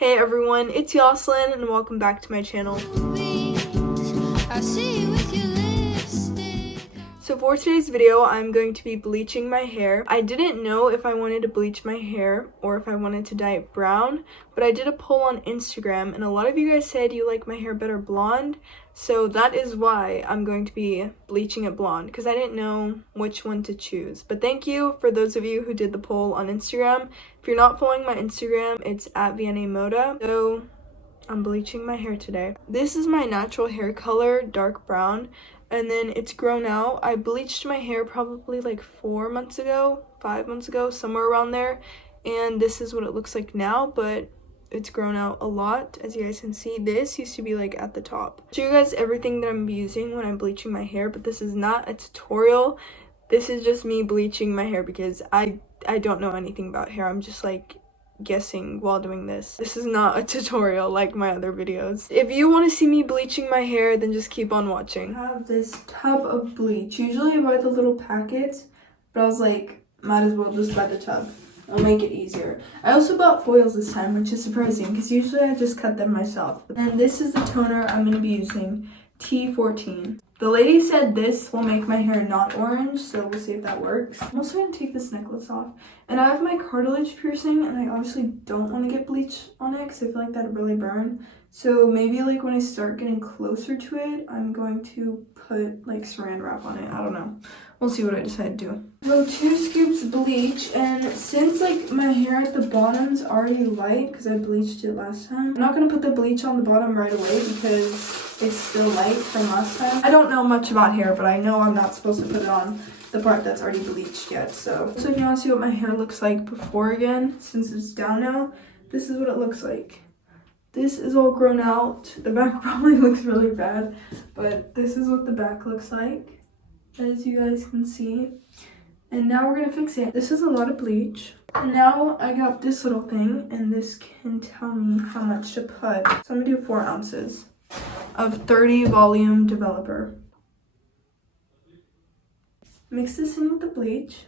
Hey everyone, it's Yoslyn and welcome back to my channel. So for today's video, I'm going to be bleaching my hair. I didn't know if I wanted to bleach my hair or if I wanted to dye it brown, but I did a poll on Instagram and a lot of you guys said you like my hair better blonde. So that is why I'm going to be bleaching it blonde, because I didn't know which one to choose. But thank you for those of you who did the poll on Instagram. If you're not following my Instagram, it's at VNA So I'm bleaching my hair today. This is my natural hair color, dark brown, and then it's grown out. I bleached my hair probably like 5 months ago, somewhere around there, and this is what it looks like now, but it's grown out a lot. As you guys can see, this used to be like at the top. I'll show you guys everything that I'm using when I'm bleaching my hair, but this is not a tutorial. This is just me bleaching my hair because I don't know anything about hair. I'm just like guessing while doing this. This is not a tutorial like my other videos. If you want to see me bleaching my hair, then just keep on watching. I have this tub of bleach. Usually I buy the little packets, but I was like, might as well just buy the tub. I'll make it easier. I also bought foils this time, which is surprising because usually I just cut them myself. And this is the toner I'm going to be using, T14. The lady said this will make my hair not orange, so we'll see if that works. I'm also going to take this necklace off. And I have my cartilage piercing, and I obviously don't want to get bleach on it because I feel like that'd really burn. So maybe like when I start getting closer to it, I'm going to put like saran wrap on it. I don't know. We'll see what I decide to do. So 2 scoops bleach, and since like my hair at the bottom's already light because I bleached it last time, I'm not going to put the bleach on the bottom right away because it's still light from last time. I don't know much about hair, but I know I'm not supposed to put it on the part that's already bleached yet. So if you want to see what my hair looks like before again, since it's down now, this is what it looks like. This is all grown out. The back probably looks really bad, but this is what the back looks like, as you guys can see. And now we're gonna fix it. This is a lot of bleach. And now I got this little thing, and this can tell me how much to put. So I'm gonna do 4 ounces of 30 volume developer. Mix this in with the bleach.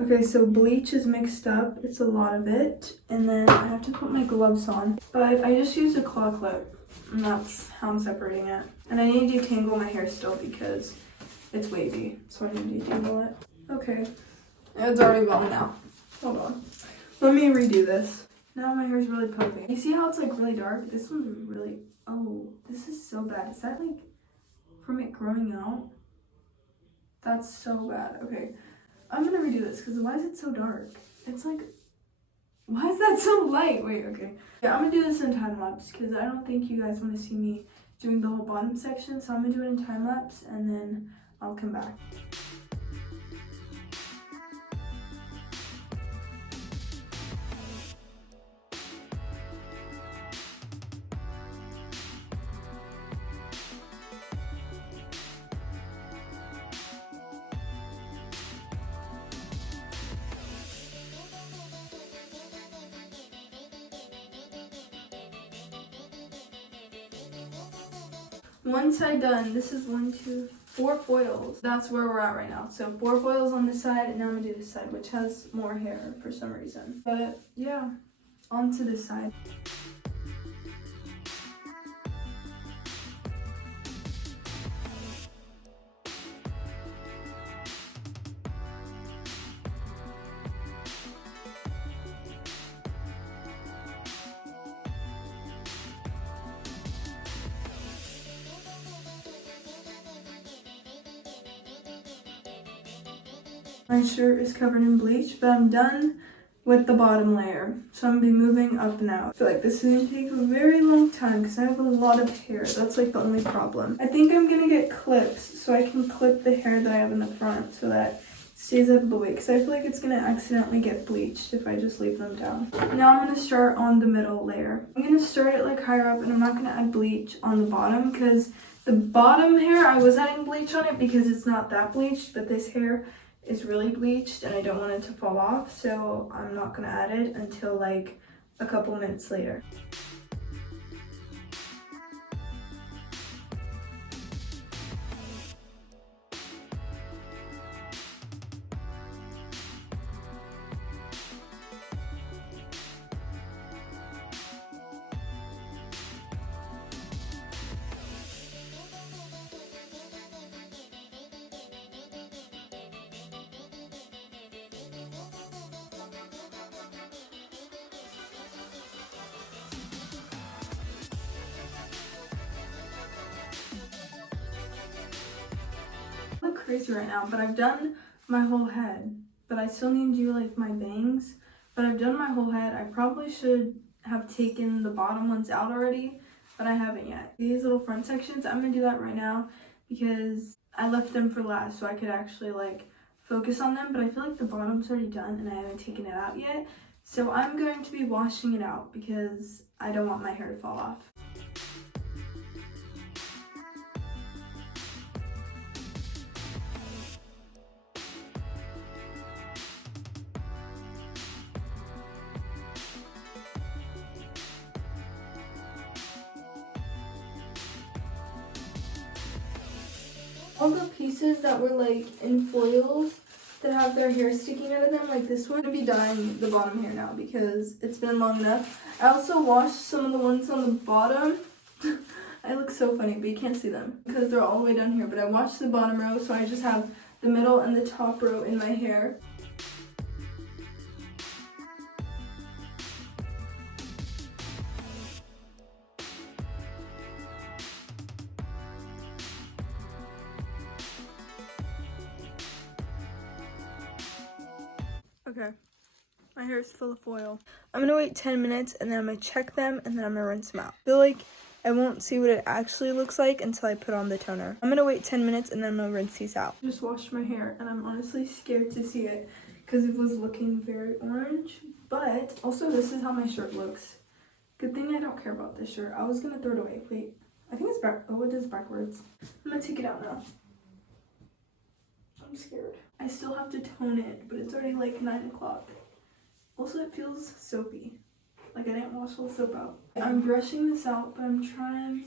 Okay, so bleach is mixed up. It's a lot of it. And then I have to put my gloves on. But I just used a claw clip, and that's how I'm separating it. And I need to detangle my hair still because it's wavy, so I need to detangle it. Okay, it's already gone now. Hold on. Let me redo this. Now my hair is really puffy. You see how it's like really dark? This one's really, oh, this is so bad. Is that like from it growing out? That's so bad. Okay, I'm gonna redo this because why is it so dark? It's like, why is that so light? Wait, okay. Yeah, I'm gonna do this in time lapse because I don't think you guys want to see me doing the whole bottom section. So I'm gonna do it in time lapse and then I'll come back. One side done. This is 4 foils. That's where we're at right now. So 4 foils on this side, and now I'm gonna do this side, which has more hair for some reason. But yeah, on to this side. My shirt is covered in bleach, but I'm done with the bottom layer. So I'm gonna be moving up now. I feel like this is gonna take a very long time because I have a lot of hair. That's like the only problem. I think I'm gonna get clips so I can clip the hair that I have in the front so that it stays out of the way, because I feel like it's gonna accidentally get bleached if I just leave them down. Now I'm gonna start on the middle layer. I'm gonna start it like higher up, and I'm not gonna add bleach on the bottom because the bottom hair I was adding bleach on it because it's not that bleached, but this hair is really bleached and I don't want it to fall off, so I'm not gonna add it until like a couple minutes later. crazy right now, but I've done my whole head. But I still need to do like my bangs. But I've done my whole head. I probably should have taken the bottom ones out already, but I haven't yet. These little front sections, I'm gonna do that right now because I left them for last so I could actually like focus on them, but I feel like the bottom's already done and I haven't taken it out yet. So I'm going to be washing it out because I don't want my hair to fall off. All the pieces that were like in foils that have their hair sticking out of them, like this one, I'm gonna be dyeing the bottom hair now because it's been long enough. I also washed some of the ones on the bottom. I look so funny, but you can't see them because they're all the way down here. But I washed the bottom row, so I just have the middle and the top row in my hair. Okay, my hair is full of foil. I'm gonna wait 10 minutes and then I'm gonna check them and then I'm gonna rinse them out. I feel like I won't see what it actually looks like until I put on the toner. I'm gonna wait 10 minutes and then I'm gonna rinse these out. I just washed my hair and I'm honestly scared to see it because it was looking very orange. But also this is how my shirt looks. Good thing I don't care about this shirt. I was gonna throw it away. Wait, I think it's back. Oh, it is backwards. I'm gonna take it out now. I'm scared. I still have to tone it, but it's already like 9 o'clock. Also, it feels soapy. Like I didn't wash all the soap out. I'm brushing this out, but I'm trying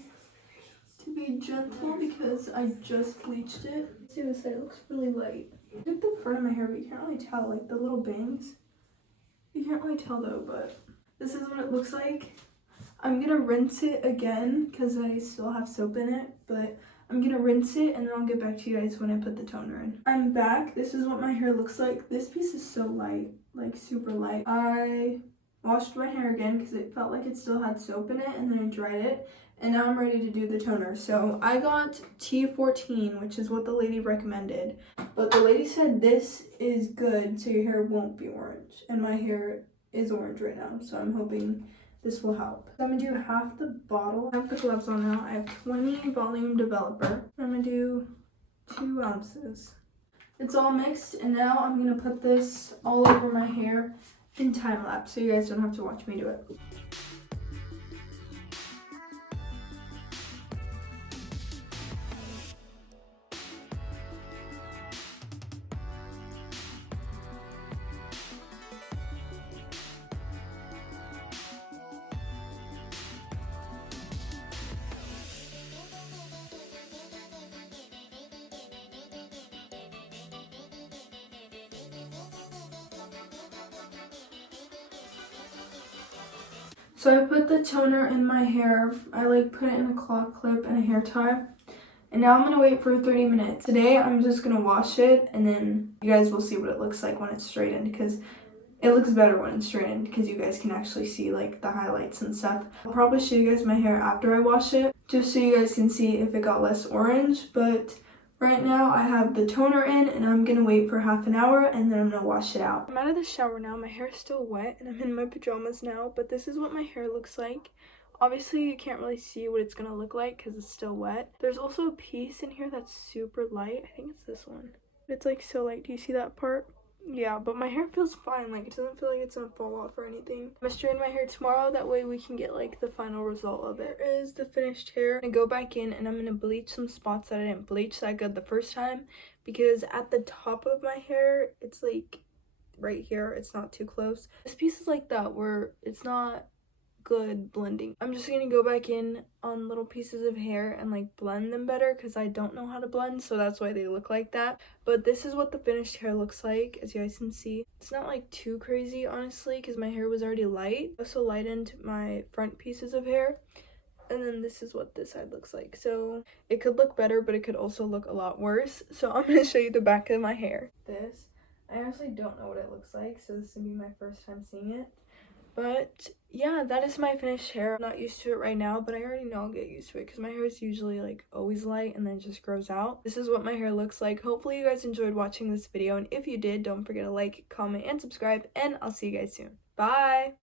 to be gentle because I just bleached it. See this side, it looks really light. I did the front of my hair, but you can't really tell, like the little bangs. You can't really tell though, but this is what it looks like. I'm gonna rinse it again because I still have soap in it, but I'm gonna rinse it and then I'll get back to you guys when I put the toner in. I'm back. This is what my hair looks like. This piece is so light, like super light. I washed my hair again because it felt like it still had soap in it, and then I dried it, and now I'm ready to do the toner. So I got T14, which is what the lady recommended, but the lady said this is good so your hair won't be orange, and my hair is orange right now, so I'm hoping this will help. I'm gonna do half the bottle. I have the gloves on now. I have 20 volume developer. I'm gonna do 2 ounces. It's all mixed, and now I'm gonna put this all over my hair in time lapse so you guys don't have to watch me do it. So I put the toner in my hair. I like put it in a claw clip and a hair tie. And now I'm gonna wait for 30 minutes. Today I'm just gonna wash it and then you guys will see what it looks like when it's straightened, because it looks better when it's straightened because you guys can actually see like the highlights and stuff. I'll probably show you guys my hair after I wash it just so you guys can see if it got less orange, but right now I have the toner in and I'm gonna wait for half an hour and then I'm gonna wash it out. I'm out of the shower now. My hair is still wet and I'm in my pajamas now, but this is what my hair looks like. Obviously you can't really see what it's gonna look like because it's still wet. There's also a piece in here that's super light. I think it's this one. It's like so light. Do you see that part? Yeah, but my hair feels fine. Like it doesn't feel like it's gonna fall off or anything. I'm gonna straighten my hair tomorrow, that way we can get like the final result of it. Here is the finished hair. I'm gonna go back in and I'm gonna bleach some spots that I didn't bleach that good the first time, because at the top of my hair it's like right here, it's not too close. This piece is like that where it's not good blending. I'm just gonna go back in on little pieces of hair and like blend them better because I don't know how to blend, so that's why they look like that. But this is what the finished hair looks like, as you guys can see. It's not like too crazy honestly because my hair was already light. I also lightened my front pieces of hair, and then this is what this side looks like. So it could look better, but it could also look a lot worse. So I'm gonna show you the back of my hair. I honestly don't know what it looks like, so this will be my first time seeing it. But yeah, that is my finished hair. I'm not used to it right now, but I already know I'll get used to it because my hair is usually like always light and then it just grows out. This is what my hair looks like. Hopefully you guys enjoyed watching this video, and if you did, don't forget to like, comment, and subscribe, and I'll see you guys soon. Bye!